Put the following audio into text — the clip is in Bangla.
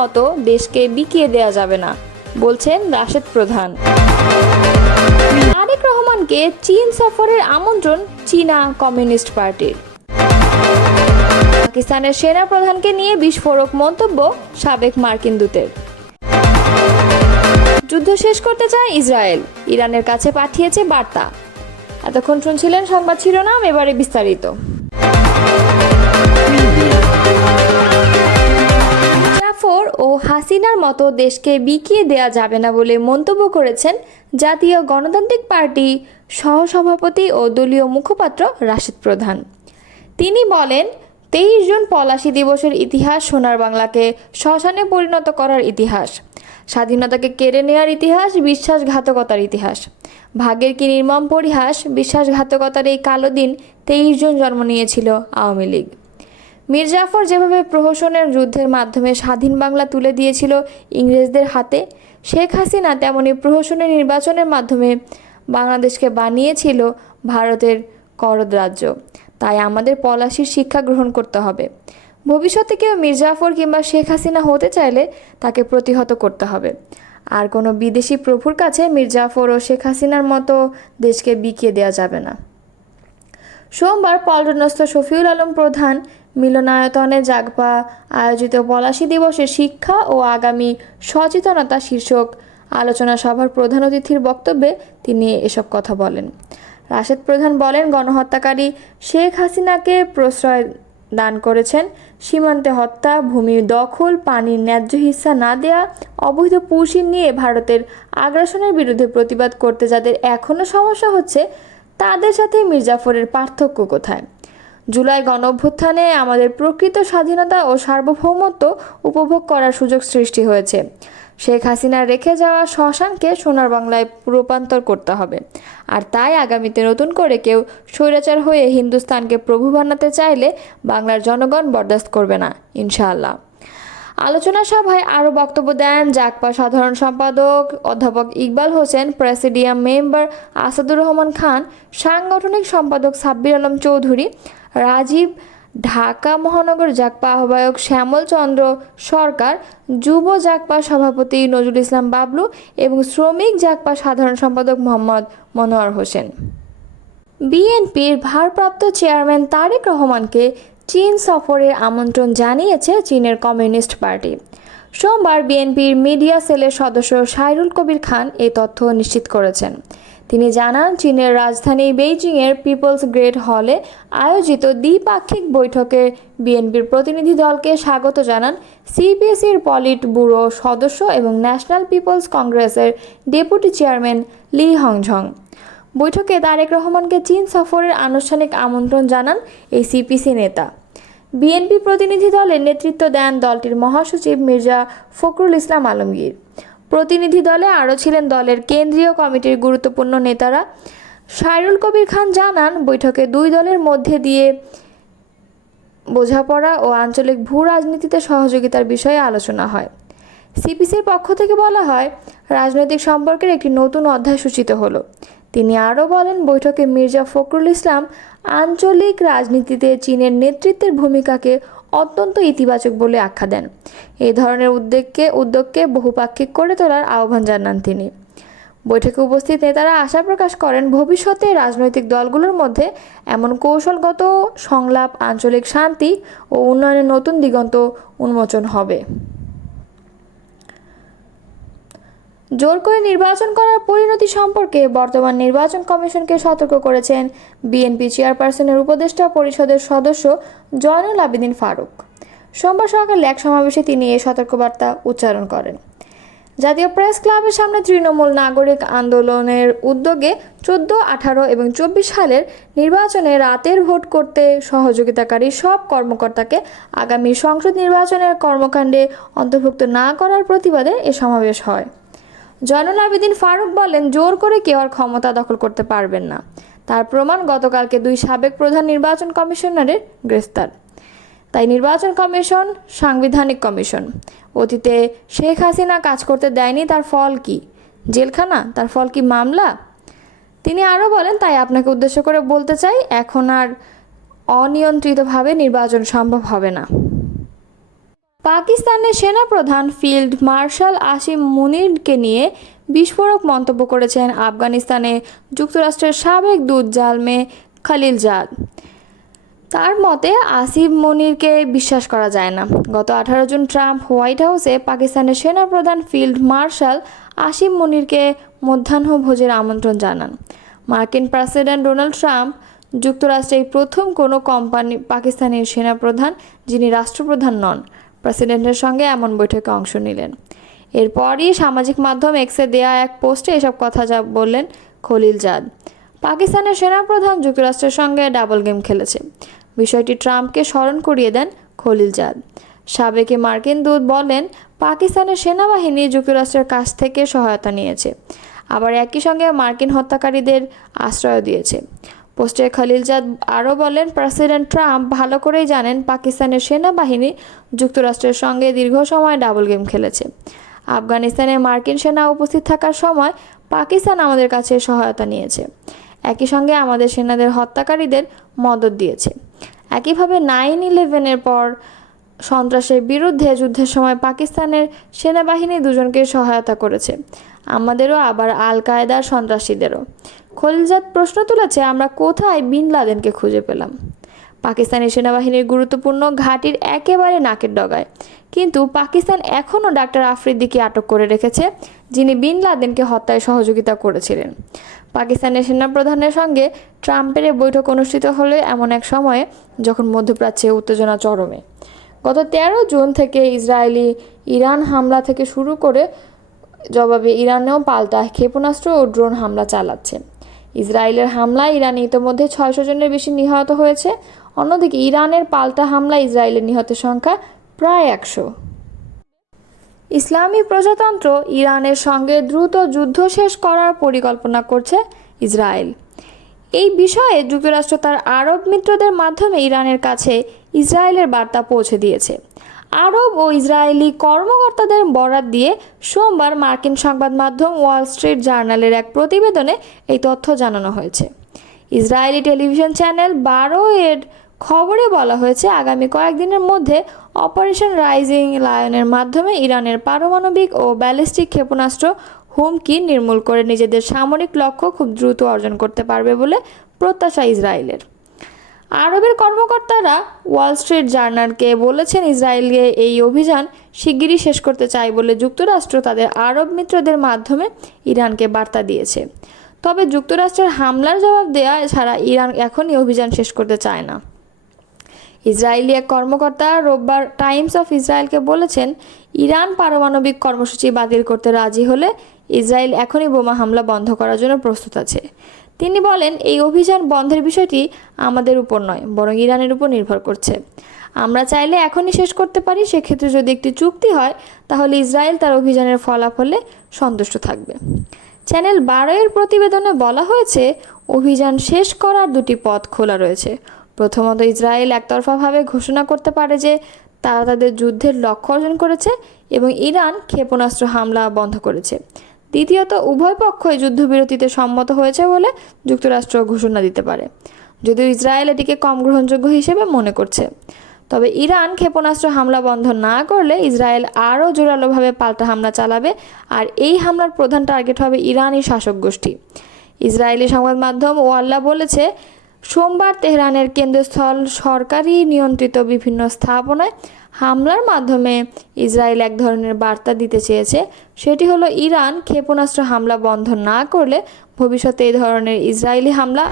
মতো দেশকে বিকিয়ে দেয়া যাবে না, বলছেন রাশেদ প্রধান। তারেক রহমানকে চীন সফরের আমন্ত্রণ চীনা কমিউনিস্ট পার্টির। পাকিস্তানের সেনা প্রধানকে নিয়ে বিস্ফোরক মন্তব্য সাবেক মার্কিন দূতের। যুদ্ধ শেষ করতে চায় ইসরায়েল, ইরানের কাছে পাঠিয়েছে বার্তা। এতক্ষণ শুনছিলেন সংবাদ শিরোনাম, এবারে বিস্তারিত। জাফর ও হাসিনার মতো দেশকে বিকিয়ে দেয়া যাবে না বলে মন্তব্য করেছেন জাতীয় গণতান্ত্রিক পার্টি সহসভাপতি ও দলীয় মুখপাত্র রাশেদ প্রধান। তিনি বলেন, 23 জুন পলাশী দিবসের ইতিহাস সোনার বাংলাকে শ্মশানে পরিণত করার ইতিহাস, স্বাধীনতাকে কেড়ে নেওয়ার ইতিহাস, বিশ্বাসঘাতকতার ইতিহাস। ভাগ্যের কি নির্মম পরিহাস, বিশ্বাসঘাতকতার এই কালো দিন 23 জুন জন্ম নিয়েছিল আওয়ামী লীগ। মীর জাফর যেভাবে প্রহসনের যুদ্ধের মাধ্যমে স্বাধীন বাংলা তুলে দিয়েছিল ইংরেজদের হাতে, শেখ হাসিনা তেমনি প্রহসনের নির্বাচনের মাধ্যমে বাংলাদেশকে বানিয়েছিল ভারতের করদ রাজ্য। তাই আমাদের পলাশির শিক্ষা গ্রহণ করতে হবে। ভবিষ্যতে কেউ মীর জাফর কিংবা শেখ হাসিনা হতে চাইলে তাকে প্রতিহত করতে হবে। আর কোনো বিদেশি প্রভুর কাছে মীর জাফর ও শেখ হাসিনার মতো দেশকে বিকিয়ে দেওয়া যাবে না। সোমবার পল্টনস্থ শফিউল আলম প্রধান মিলনায়তনে জাগপা আয়োজিত পলাশী দিবসের শিক্ষা ও আগামী সচেতনতা শীর্ষক আলোচনা সভার প্রধান অতিথির বক্তব্যে তিনি এসব কথা বলেন। রাশেদ প্রধান বলেন, গণহত্যাকারী শেখ হাসিনাকে প্রশ্রয় দান করেছেন, সীমান্তে হত্যা, ভূমির দখল, পানির ন্যায্য হিস্সা না দেয়া, অবৈধ পুশিন নিয়ে ভারতের আগ্রাসনের বিরুদ্ধে প্রতিবাদ করতে যাদের এখনও সমস্যা হচ্ছে, তাদের সাথে মীর জাফরের পার্থক্য কোথায়? জুলাই গণঅভ্যুত্থানে আমাদের প্রকৃত স্বাধীনতা ও সার্বভৌমত্ব উপভোগ করার সুযোগ সৃষ্টি হয়েছে। শেখ হাসিনার রেখে যাওয়া শ্মশানকে সোনার বাংলায় রূপান্তর করতে হবে। আর তাই আগামীতে নতুন করে কেউ স্বৈরাচার হয়ে হিন্দুস্তানকে প্রভু বানাতে চাইলে বাংলার জনগণ বরদাস্ত করবে না, ইনশাআল্লাহ। আলোচনা সভায় আরও বক্তব্য দেন জাগপা সাধারণ সম্পাদক অধ্যাপক ইকবাল হোসেন, প্রেসিডিয়াম মেম্বার আসাদুর রহমান খান, সাংগঠনিক সম্পাদক সাব্বির আলম চৌধুরী, রাজীব, ঢাকা মহানগর জাগপা আহ্বায়ক শ্যামল চন্দ্র সরকার, যুব জাগপা সভাপতি নজরুল ইসলাম বাবলু এবং শ্রমিক জাগপা সাধারণ সম্পাদক মোহাম্মদ মনোয়ার হোসেন। বিএনপির ভারপ্রাপ্ত চেয়ারম্যান তারেক রহমানকে চীন সফরের আমন্ত্রণ জানিয়েছে চীনের কমিউনিস্ট পার্টি। সোমবার বিএনপির মিডিয়া সেলের সদস্য সাইরুল কবির খান এই তথ্য নিশ্চিত করেছেন। তিনি জানান, চীনের রাজধানী বেইজিংয়ের পিপলস গ্রেট হলে আয়োজিত দ্বিপাক্ষিক বৈঠকে বিএনপির প্রতিনিধি দলকে স্বাগত জানান সিপিএসির পলিট ব্যুরো সদস্য এবং ন্যাশনাল পিপলস কংগ্রেসের ডেপুটি চেয়ারম্যান লি হংঝং। বৈঠকে তারেক রহমানকে চীন সফরের আনুষ্ঠানিক আমন্ত্রণ জানান এই সিপিসি নেতা। বিএনপি প্রতিনিধি দলের নেতৃত্ব দেন দলটির মহাসচিব মির্জা ফখরুল ইসলাম আলমগীর। প্রতিনিধি দলে আরও ছিলেন দলের কেন্দ্রীয় কমিটির গুরুত্বপূর্ণ নেতারা। সাইরুল কবির খান জানান, বৈঠকে দুই দলের মধ্যে দিয়ে বোঝাপড়া ও আঞ্চলিক ভূ রাজনীতিতে সহযোগিতার বিষয়ে আলোচনা হয়। সিপিসির পক্ষ থেকে বলা হয়, রাজনৈতিক সম্পর্কের একটি নতুন অধ্যায় সূচিত হলো। তিনি আরও বলেন, বৈঠকে মির্জা ফখরুল ইসলাম আঞ্চলিক রাজনীতিতে চীনের নেতৃত্বের ভূমিকাকে অত্যন্ত ইতিবাচক বলে আখ্যা দেন। এই ধরনের উদ্যোগকে বহুপাক্ষিক করে তোলার আহ্বান জানান তিনি। বৈঠকে উপস্থিত নেতারা আশা প্রকাশ করেন, ভবিষ্যতে রাজনৈতিক দলগুলোর মধ্যে এমন কৌশলগত সংলাপ আঞ্চলিক শান্তি ও উন্নয়নের নতুন দিগন্ত উন্মোচন হবে। জোর করে নির্বাচন করার পরিণতি সম্পর্কে বর্তমান নির্বাচন কমিশনকে সতর্ক করেছেন বিএনপি চেয়ারপারসনের উপদেষ্টা পরিষদের সদস্য জয়নুল আবেদিন ফারুক। সোমবার সকালে এক সমাবেশে তিনি এই সতর্কবার্তা উচ্চারণ করেন। জাতীয় প্রেস ক্লাবের সামনে তৃণমূল নাগরিক আন্দোলনের উদ্যোগে 14, 18 এবং 24 সালের নির্বাচনে রাতের ভোট করতে সহযোগিতাকারী সব কর্মকর্তাকে আগামী সংসদ নির্বাচনের কর্মকাণ্ডে অন্তর্ভুক্ত না করার প্রতিবাদে এ সমাবেশ হয়। জয়নুল আবেদিন ফারুক বলেন, জোর করে কেউ আর ক্ষমতা দখল করতে পারবেন না। তার প্রমাণ গতকালকে 2 সাবেক প্রধান নির্বাচন কমিশনারের গ্রেফতার। তাই নির্বাচন কমিশন সাংবিধানিক কমিশন। অতীতে শেখ হাসিনা কাজ করতে দেয়নি, তার ফল কি? জেলখানা? তার ফল কি মামলা? তিনি আরও বলেন, তাই আপনাকে উদ্দেশ্য করে বলতে চাই, এখন আর অনিয়ন্ত্রিতভাবে নির্বাচন সম্ভব হবে না। পাকিস্তানের সেনাপ্রধান ফিল্ড মার্শাল আসিম মুনিরকে নিয়ে বিস্ফোরক মন্তব্য করেছেন আফগানিস্তানে যুক্তরাষ্ট্রের সাবেক দূত জালমে খলিলজাদ। তার মতে আসিম মুনিরকে বিশ্বাস করা যায় না। গত 18 জুন ট্রাম্প হোয়াইট হাউসে পাকিস্তানের সেনাপ্রধান ফিল্ড মার্শাল আসিম মুনিরকে মধ্যাহ্নভোজের আমন্ত্রণ জানান। মার্কিন প্রেসিডেন্ট ডোনাল্ড ট্রাম্প যুক্তরাষ্ট্রের প্রথম কোনো পাকিস্তানের সেনাপ্রধান যিনি রাষ্ট্রপ্রধান নন প্রেসিডেন্টের সঙ্গে এমন বৈঠকে অংশ নিলেন। এরপরই সামাজিক মাধ্যম এক্সে দেয়া এক পোস্টে এসব কথা বললেন খলিলজাদ। পাকিস্তানের সেনাপ্রধান যুক্তরাষ্ট্রের সঙ্গে ডাবল গেম খেলেছে, বিষয়টি ট্রাম্পকে স্মরণ করিয়ে দেন খলিলজাদ। সাবেক মার্কিন দূত বলেন, পাকিস্তানের সেনাবাহিনী যুক্তরাষ্ট্রের কাছ থেকে সহায়তা নিয়েছে, আবার একই সঙ্গে মার্কিন হত্যাকারীদের আশ্রয় দিয়েছে। পোস্টে খলিলজাদ আরও বলেন, প্রেসিডেন্ট ট্রাম্প ভালো করেই জানেন পাকিস্তানের সেনাবাহিনী যুক্তরাষ্ট্রের সঙ্গে দীর্ঘ সময় ডাবল গেম খেলেছে। আফগানিস্তানে মার্কিন সেনা উপস্থিত থাকার সময় পাকিস্তান আমাদের কাছে সহায়তা নিয়েছে, একই সঙ্গে আমাদের সেনাদের হত্যাকারীদের মদদ দিয়েছে। একইভাবে 9/11-এর পর সন্ত্রাসের বিরুদ্ধে যুদ্ধের সময় পাকিস্তানের সেনাবাহিনী দুজনকে সহায়তা করেছে, আমাদেরও আবার আল কায়দার সন্ত্রাসীদেরও। খলিলজাদ প্রশ্ন তুলেছে, আমরা কোথায় বিন লাদেনকে খুঁজে পেলাম? পাকিস্তানি সেনাবাহিনীর গুরুত্বপূর্ণ ঘাঁটির একেবারে নাকের ডগায়, কিন্তু পাকিস্তান এখনও ডাক্তার আফ্রিদিকে আটক করে রেখেছে, যিনি বিন লাদেনকে হত্যায় সহযোগিতা করেছিলেন। পাকিস্তানের সেনাপ্রধানের সঙ্গে ট্রাম্পের বৈঠক অনুষ্ঠিত হলে এমন এক সময়ে যখন মধ্যপ্রাচ্যে উত্তেজনা চরমে। গত 13 জুন থেকে ইসরায়েলি ইরান হামলা থেকে শুরু করে জবাবে ইরানেও পাল্টা ক্ষেপণাস্ত্র ও ড্রোন হামলা চালাচ্ছে। ইসরায়েলের হামলায় ইরানে ইতোমধ্যে 600 জনের বেশি নিহত হয়েছে। অন্যদিকে ইরানের পাল্টা হামলায় ইসরায়েলের নিহতের সংখ্যা প্রায় 100। ইসলামী প্রজাতন্ত্র ইরানের সঙ্গে দ্রুত যুদ্ধ শেষ করার পরিকল্পনা করছে ইসরায়েল। এই বিষয়ে যুক্তরাষ্ট্র তার আরব মিত্রদের মাধ্যমে ইরানের কাছে ইসরায়েলের বার্তা পৌঁছে দিয়েছে। আরব ও ইসরায়েলি কর্মকর্তাদের বরাত দিয়ে সোমবার মার্কিন সংবাদ মাধ্যম ওয়াল স্ট্রিট জার্নালের এক প্রতিবেদনে এই তথ্য জানানো হয়েছে। ইসরায়েলি টেলিভিশন চ্যানেল 12-এর খবরে বলা হয়েছে, আগামী কয়েকদিনের মধ্যে অপারেশন রাইজিং লায়নের মাধ্যমে ইরানের পারমাণবিক ও ব্যালিস্টিক ক্ষেপণাস্ত্র হুমকি নির্মূল করে নিজেদের সামরিক লক্ষ্য খুব দ্রুত অর্জন করতে পারবে বলে প্রত্যাশা ইসরায়েলের। আরবের কর্মকর্তারা ওয়াল স্ট্রিট জার্নালকে বলেছেন, ইসরায়েলকে এই অভিযান শিগগিরই শেষ করতে চায় বলে যুক্তরাষ্ট্র তাদের আরব মিত্রদের মাধ্যমে ইরানকে বার্তা দিয়েছে। তবে যুক্তরাষ্ট্রের হামলার জবাব দেওয়া ছাড়া ইরান এখনই অভিযান শেষ করতে চায় না। ইসরায়েলি এক কর্মকর্তা রোববার টাইমস অফ ইসরায়েলকে বলেছেন, ইরান পারমাণবিক কর্মসূচি বাতিল করতে রাজি হলে ইসরায়েল এখনই বোমা হামলা বন্ধ করার জন্য প্রস্তুত আছে। তিনি বলেন, এই অভিযান বন্ধের বিষয়টি আমাদের উপর নয়, বরং ইরানের উপর নির্ভর করছে। আমরা চাইলে এখনই শেষ করতে পারি, সেক্ষেত্রে যদি একটি চুক্তি হয় তাহলে ইসরায়েল তার অভিযানের ফলাফলে সন্তুষ্ট থাকবে। চ্যানেল 12-এর প্রতিবেদনে বলা হয়েছে, অভিযান শেষ করার দুটি পথ খোলা রয়েছে। প্রথমত, ইসরায়েল একতরফাভাবে ঘোষণা করতে পারে যে তারা তাদের যুদ্ধের লক্ষ্য অর্জন করেছে এবং ইরান ক্ষেপণাস্ত্র হামলা বন্ধ করেছে। দ্বিতীয়ত, উভয় পক্ষই যুদ্ধবিরতিতে সম্মত হয়েছে বলে যুক্তরাষ্ট্র ঘোষণা দিতে পারে, যদিও ইসরায়েল এটিকে কম গ্রহণযোগ্য হিসেবে মনে করছে। তবে ইরান ক্ষেপণাস্ত্র হামলা বন্ধ না করলে ইসরায়েল আরও জোরালোভাবে পাল্টা হামলা চালাবে, আর এই হামলার প্রধান টার্গেট হবে ইরানি শাসক গোষ্ঠী। ইসরায়েলি সংবাদ মাধ্যম ওয়াল্লা বলেছে, সোমবার তেহরানের কেন্দ্রস্থল সরকারি নিয়ন্ত্রিত বিভিন্ন স্থাপনায় হামলার মাধ্যমে ইসরায়েল এক ধরনের বার্তা দিতে চেয়েছে। সেটি হলো, ইরান ক্ষেপণাস্ত্র হামলা বন্ধ না করলে ভবিষ্যতে এই ধরনের ইসরায়েলি হামলা